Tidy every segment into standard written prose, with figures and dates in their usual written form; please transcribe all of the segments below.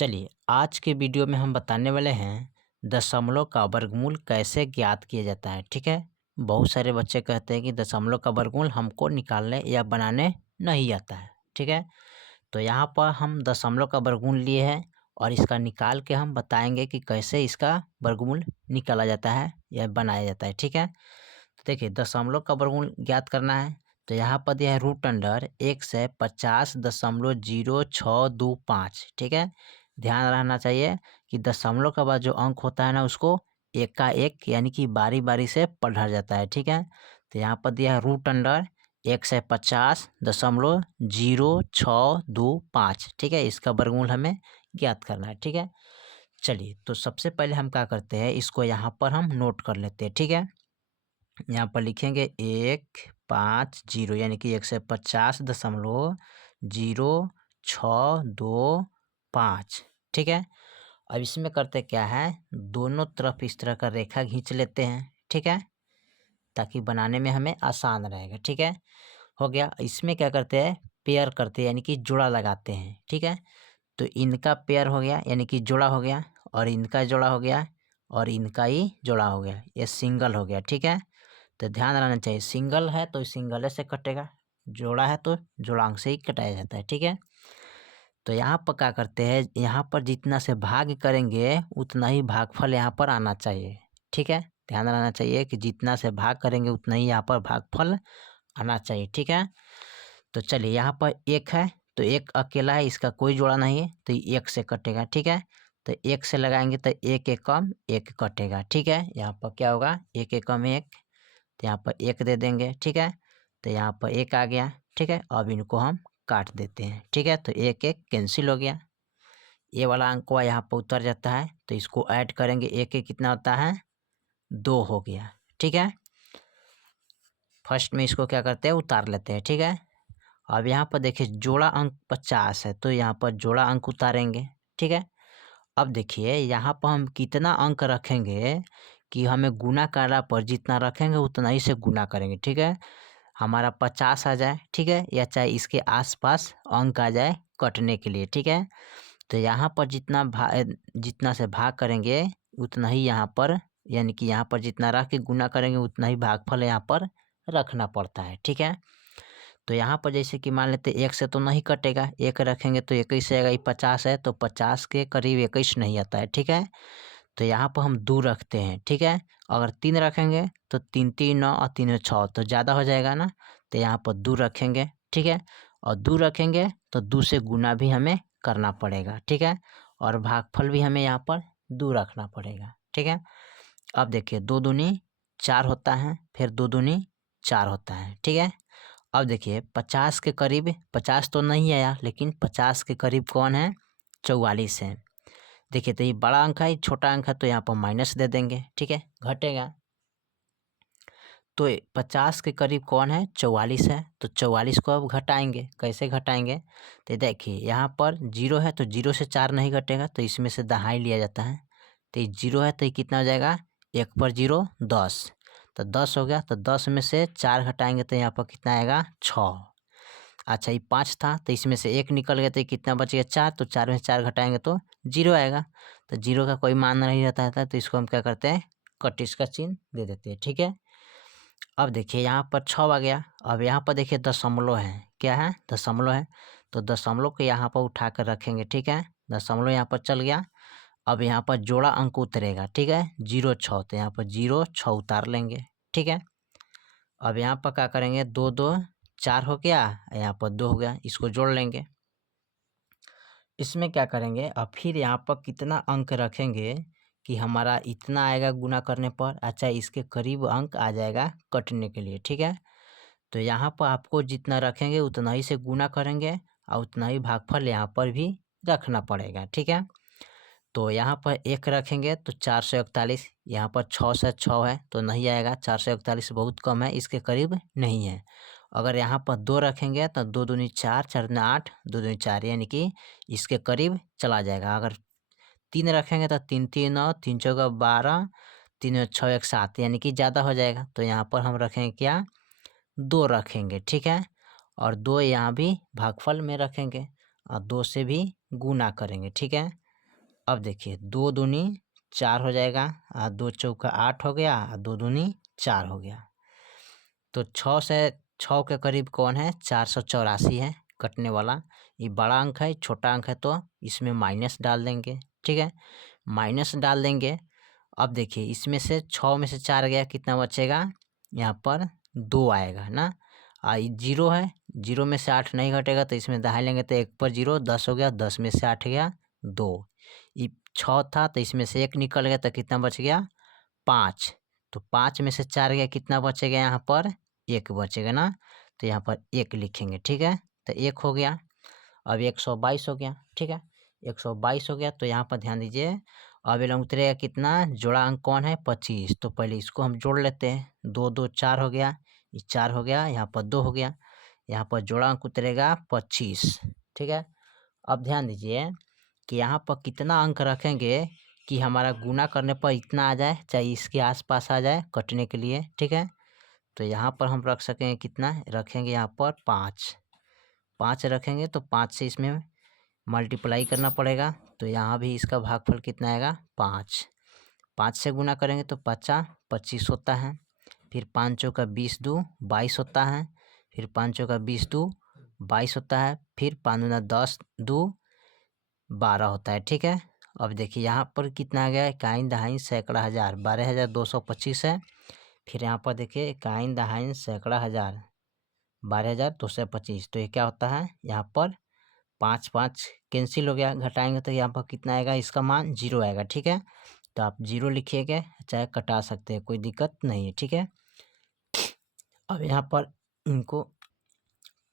चलिए आज के वीडियो में हम बताने वाले हैं दशमलव का वर्गमूल कैसे ज्ञात किया जाता है। ठीक है, बहुत सारे बच्चे कहते हैं कि दशमलव का वर्गमूल हमको निकालने या बनाने नहीं आता है। ठीक है, तो यहाँ पर हम दशमलव का वर्गमूल लिए हैं और इसका निकाल के हम बताएंगे कि कैसे इसका वर्गमूल निकाला जाता है या बनाया जाता है। ठीक है, तो देखिए दशमलव का वर्गमूल ज्ञात करना है तो यहाँ पर दिया है √50.0625। ठीक है, ध्यान रहना चाहिए कि दशमलव के बाद जो अंक होता है ना उसको एक का एक यानी कि बारी बारी से पढ़ा जाता है। ठीक है, तो यहाँ पर दिया है √150.0625। ठीक है, इसका वर्गमूल हमें ज्ञात करना है। ठीक है, चलिए तो सबसे पहले हम क्या करते हैं, इसको यहाँ पर हम नोट कर लेते हैं। ठीक है, यहाँ पर लिखेंगे 150 यानी कि 150.0625। ठीक है, अब इसमें करते क्या है, दोनों तरफ इस तरह का रेखा खींच लेते हैं। ठीक है, ताकि बनाने में हमें आसान रहेगा। ठीक है, हो गया। इसमें क्या करते हैं, पेयर करते हैं यानी कि जोड़ा लगाते हैं। ठीक है, तो इनका पेयर हो गया यानी कि जोड़ा हो गया, और इनका जोड़ा हो गया, और इनका ही जोड़ा हो गया, ये सिंगल हो गया। ठीक है, तो ध्यान रखना चाहिए, सिंगल है तो सिंगल से कटेगा, जोड़ा है तो जोड़ांक से ही कटाया जाता है। ठीक है, तो यहाँ पर क्या करते हैं, यहाँ पर जितना से भाग करेंगे उतना ही भागफल यहाँ पर आना चाहिए। ठीक है, ध्यान रखना चाहिए कि जितना से भाग करेंगे उतना ही यहाँ पर भागफल आना चाहिए। ठीक है, तो चलिए यहाँ पर एक है तो एक अकेला है, इसका कोई जोड़ा नहीं है तो एक से कटेगा। ठीक है, तो एक से लगाएंगे तो एक एक कम एक कटेगा। ठीक है, यहाँ पर क्या होगा, एक एक कम एक, तो यहाँ पर एक दे देंगे। ठीक है, तो यहाँ पर एक आ गया। ठीक है, अब इनको हम काट देते हैं। ठीक है, तो एक एक कैंसिल हो गया, ये वाला अंक यहाँ पर उतर जाता है, तो इसको ऐड करेंगे, एक एक कितना होता है, 2 हो गया। ठीक है, फर्स्ट में इसको क्या करते हैं, उतार लेते हैं। ठीक है, अब यहाँ पर देखिए जोड़ा अंक 50 है तो यहाँ पर जोड़ा अंक उतारेंगे। ठीक है, अब देखिए यहाँ पर हम कितना अंक रखेंगे कि हमें गुना करना पर जितना रखेंगे उतना ही से गुना करेंगे। ठीक है, हमारा 50 आ जाए, ठीक है, या चाहे इसके आसपास अंक आ जाए कटने के लिए। ठीक है, तो यहाँ पर जितना से भाग करेंगे उतना ही यहाँ पर, यानी कि यहाँ पर जितना रख के गुना करेंगे उतना ही भागफल यहाँ पर रखना पड़ता है। ठीक है, तो यहाँ पर जैसे कि मान लेते एक से तो नहीं कटेगा, एक रखेंगे तो 21 से आएगा, ये 50 है तो 50 के करीब 21 नहीं आता है। ठीक है, तो यहाँ पर हम 2 रखते हैं। ठीक है, अगर 3 रखेंगे तो 3 3 9 और 3 6 तो ज़्यादा हो जाएगा ना, तो यहाँ पर 2 रखेंगे। ठीक है, और 2 रखेंगे तो 2 से गुना भी हमें करना पड़ेगा। ठीक है, और भागफल भी हमें यहाँ पर 2 रखना पड़ेगा। ठीक है, अब देखिए 2 दूनी 4 होता है, फिर 2 दूनी 4 होता है। ठीक है, अब देखिए 50 के करीब, 50 तो नहीं आया लेकिन 50 के करीब कौन है, 44 है। देखिए तो ये बड़ा अंक है, छोटा अंक है, तो यहाँ पर माइनस दे देंगे। ठीक है, घटेगा, तो 50 के करीब कौन है, 44 है, तो 44 को अब घटाएंगे। कैसे घटाएंगे, तो देखिए यहाँ पर 0 है तो 0 से 4 नहीं घटेगा, तो इसमें से दहाई लिया जाता है, तो ये 0 है तो ये कितना हो जाएगा, 1 पर 0 10, तो 10 हो गया, तो 10 में से 4 घटाएंगे तो यहाँ पर कितना आएगा, 6। अच्छा, ये 5 था तो इसमें से 1 निकल गया तो ये कितना बच गया, 4, तो 4 में से 4 घटाएंगे तो 0 आएगा, तो 0 का कोई मान नहीं रहता है, तो इसको हम क्या करते हैं, कट इसका चिन्ह दे देते हैं। ठीक है, अब देखिए यहाँ पर 6 आ गया, अब यहाँ पर देखिए दशमलव है, क्या है, दशमलव है, तो दशमलव को यहाँ पर उठा कर रखेंगे। ठीक है, दशमलव यहाँ पर चल गया, अब यहाँ पर जोड़ा अंक उतरेगा। ठीक है, 0 6, तो यहाँ पर 0 6 उतार लेंगे। ठीक है, अब यहाँ पर क्या करेंगे, 2 2 4 हो गया, यहाँ पर 2 हो गया, इसको जोड़ लेंगे। इसमें क्या करेंगे, अब फिर यहाँ पर कितना अंक रखेंगे कि हमारा इतना आएगा गुना करने पर, अच्छा इसके करीब अंक आ जाएगा कटने के लिए। ठीक है, तो यहाँ पर आपको जितना रखेंगे उतना ही से गुना करेंगे और उतना ही भागफल यहाँ पर भी रखना पड़ेगा। ठीक है, तो यहाँ पर 1 रखेंगे तो 441, यहाँ पर 6 से 6 है तो नहीं आएगा, 441 बहुत कम है, इसके करीब नहीं है। अगर यहाँ पर 2 रखेंगे तो 2 दूनी 4, 4 दूनी 8, 2 दूनी 4, यानी कि इसके करीब चला जाएगा। अगर 3 रखेंगे तो 3 3 9, 3 चौका 12, 3 6 1 7, यानी कि ज़्यादा हो जाएगा, तो यहाँ पर हम रखेंगे क्या, 2 रखेंगे। ठीक है, और 2 यहाँ भी भागफल में रखेंगे और 2 से भी गुना करेंगे। ठीक है, अब देखिए 2 दूनी 4 हो जाएगा, 2 चौका 8 हो गया, 2 दूनी 4 हो गया। तो 6 से 6 के करीब कौन है, 484 है कटने वाला। ये बड़ा अंक है, छोटा अंक है, तो इसमें माइनस डाल देंगे। ठीक है, माइनस डाल देंगे। अब देखिए इसमें से 6 में से 4 गया, कितना बचेगा, यहाँ पर 2 आएगा ना। ये 0 है, 0 में से 8 नहीं घटेगा, तो इसमें दहाई लेंगे तो 1 पर 0 10 हो गया, 10 में से 8 गया 2। ये 6 था तो इसमें से 1 निकल गया, तो कितना बच गया 5। तो 5 में से 4 गया, कितना बचेगा यहाँ पर 1 बचेगा ना। तो यहाँ पर 1 लिखेंगे। ठीक है, तो 1 हो गया। अब 122 हो गया। ठीक है, 122 हो गया। तो यहाँ पर ध्यान दीजिए, अब ये उतरेगा कितना, जोड़ा अंक कौन है 25। तो पहले इसको हम जोड़ लेते हैं, 2 2 4 हो गया, ये 4 हो गया, यहाँ पर 2 हो गया, यहाँ पर जोड़ा अंक उतरेगा 25। ठीक है, अब ध्यान दीजिए कि यहाँ पर कितना अंक रखेंगे कि हमारा गुना करने पर इतना आ जाए, चाहे इसके आसपास आ जाए कटने के लिए। ठीक है, तो यहाँ पर हम रख सकेंगे, कितना रखेंगे यहाँ पर 5 रखेंगे। तो 5 से इसमें मल्टीप्लाई करना पड़ेगा, तो यहाँ भी इसका भागफल कितना आएगा 5। 5 से गुना करेंगे तो 5 25 होता है, फिर 5 चौका 20 2 22 होता है, फिर 5 चौका 20 2 22 होता है, फिर 5 दूना 10 2 12 होता है। ठीक है, अब देखिए यहाँ पर कितना आ गया, इकाई दहाई सैकड़ा हज़ार, 12,225 है। फिर यहाँ पर देखिए इकाई दहाई सैकड़ा हज़ार, 12,225। तो ये क्या होता है, यहाँ पर 5 5 कैंसिल हो गया, घटाएंगे तो यहाँ पर कितना आएगा, इसका मान 0 आएगा। ठीक है, तो आप 0 लिखिएगा, चाहे कटा सकते हैं, कोई दिक्कत नहीं है। ठीक है, अब यहाँ पर इनको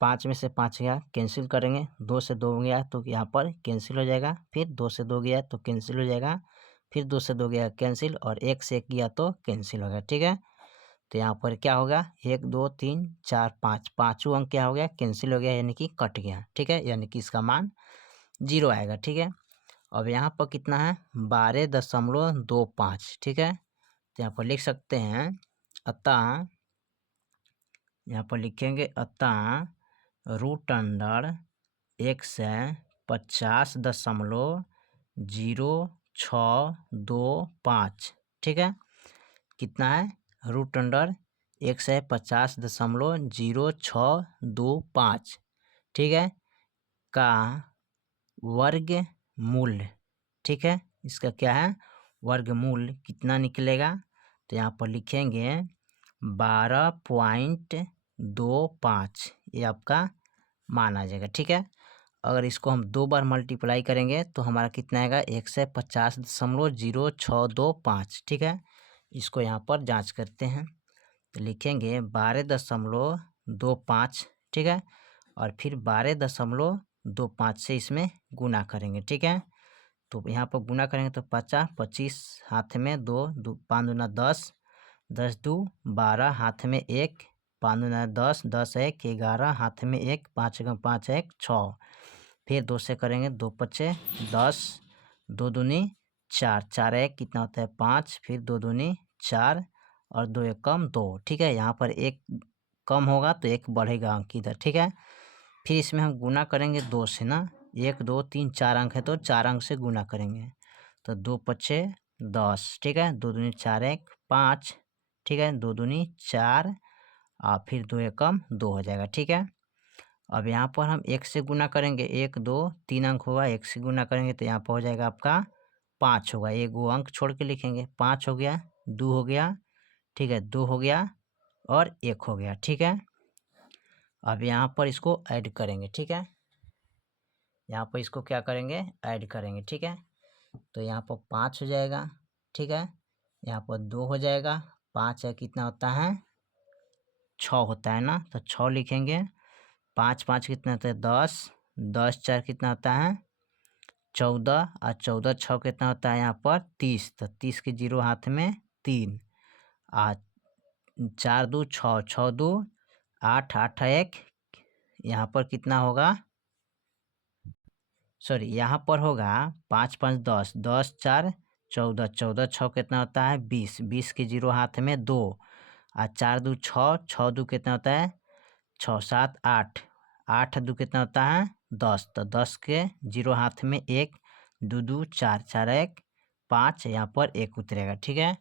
5 में से 5 गया, कैंसिल करेंगे, 2 से 2 गया तो यहाँ पर कैंसिल हो जाएगा, फिर 2 से 2 गया तो कैंसिल हो जाएगा, फिर 2 से 2 गया कैंसिल, और 1 से 1 गया तो कैंसिल हो गया। ठीक है, तो यहाँ पर क्या होगा, 1 2 3 4 5, पाँचों अंक क्या हो गया, कैंसिल हो गया, यानी कि कट गया। ठीक है, यानी कि इसका मान 0 आएगा। ठीक है, अब यहाँ पर कितना है, 12.25। ठीक है, तो यहाँ पर लिख सकते हैं, अतः यहाँ पर लिखेंगे, अतः रूट अंडर 150.0625। ठीक है, कितना है, रूट अंडर 150.0625। ठीक है, का वर्ग मूल। ठीक है, इसका क्या है, वर्गमूल कितना निकलेगा, तो यहाँ पर लिखेंगे 12.25, ये आपका मान आ जाएगा। ठीक है, अगर इसको हम 2 बार मल्टीप्लाई करेंगे तो हमारा कितना आएगा, 150.0625। ठीक है, इसको यहाँ पर जांच करते हैं, तो लिखेंगे 12.25। ठीक है, और फिर 12.25 से इसमें गुना करेंगे। ठीक है, तो यहाँ पर गुना करेंगे तो 50 25 हाथ में 2 5 दूना 10 10 2 12 हाथ में 1 5 दूना 10 10 1 11 हाथ में 1 5 5 1 6, फिर 2 से करेंगे 2 पचे 10 2 दूनी 4 4 1 कितना होता है 5, फिर 2 दूनी 4 और 2 1 कम 2। ठीक है, यहाँ पर 1 कम होगा तो 1 बढ़ेगा अंक इधर। ठीक है, फिर इसमें हम गुना करेंगे 2 से ना, 1 2 3 4 अंक है तो 4 अंक से गुना करेंगे, तो 2 पचे 10। ठीक है, 2 दूनी 4 1 5। ठीक है, 2 दूनी 4 और फिर 2 1 कम 2 हो जाएगा। ठीक है, अब यहाँ पर हम 1 से गुना करेंगे, 1 2 3 अंक होगा, 1 से गुना करेंगे तो यहाँ पर हो जाएगा आपका 5 होगा, 1 वो अंक छोड़ के लिखेंगे, 5 हो गया, 2 हो गया। ठीक है, 2 हो गया और 1 हो गया। ठीक है, अब यहाँ पर इसको ऐड करेंगे। ठीक है, यहाँ पर इसको क्या करेंगे, ऐड करेंगे। ठीक है, तो यहाँ पर 5 हो जाएगा। ठीक है, यहाँ पर 2 हो जाएगा, 5 है कितना होता है 6 होता है ना, तो 6 लिखेंगे, 5 5 कितना होता है 10 10 4 कितना होता है 14, और 14 6 कितना होता है यहाँ पर 30, तो 30 के 0 हाथ में 3, आ 4 2 6 6 2 8 8 1, यहाँ पर कितना होगा, सॉरी यहाँ पर होगा 5 5 10 10 4 14 14 6 कितना होता है 20 20 के 0 हाथ में 2, और 4 2 6 6 2 कितना होता है 6 7 8 8 2 कितना होता है 10, तो 10 के 0 हाथ में 1 दो दो चार, चार एक 5, यहाँ पर 1 उतरेगा। ठीक है,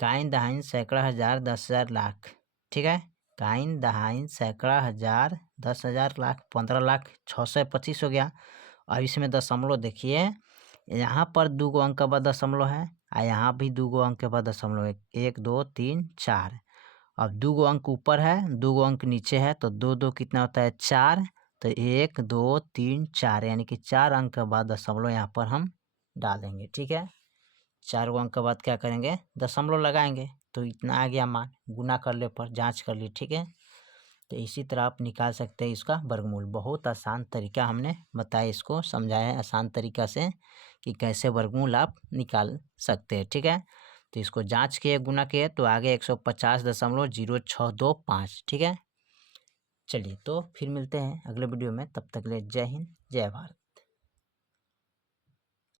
काइन दहाइन सैकड़ा हज़ार 10,000 लाख। ठीक है, काइन दहाइन सैकड़ा हज़ार 10,000 लाख 15 लाख 625 हो गया। अब इसमें दशमलव देखिए, यहाँ पर 2 गो अंक के बाद दशमलव है और यहाँ भी 2 गो अंक के बाद दशमलव है। 1 2 3 4। अब 2 गो अंक ऊपर है, 2 गो अंक नीचे है, तो 2 2 कितना होता है 4। तो 1 2 3 4 यानी कि 4 अंक के बाद दशमलव यहाँ पर हम डालेंगे। ठीक है, 4 गो अंक के बाद क्या करेंगे, दशमलव लगाएंगे, तो इतना आ गया मान। गुना कर ले पर जांच कर ली। ठीक है, तो इसी तरह आप निकाल सकते हैं इसका वर्गमूल। बहुत आसान तरीका हमने बताया, इसको समझाया है आसान तरीका से कि कैसे वर्गमूल आप निकाल सकते हैं। ठीक है, तो इसको जांच किए, गुना किए, तो आगे 150.0625। ठीक है, चलिए तो फिर मिलते हैं अगले वीडियो में। तब तक के लिए जय हिंद, जय भारत।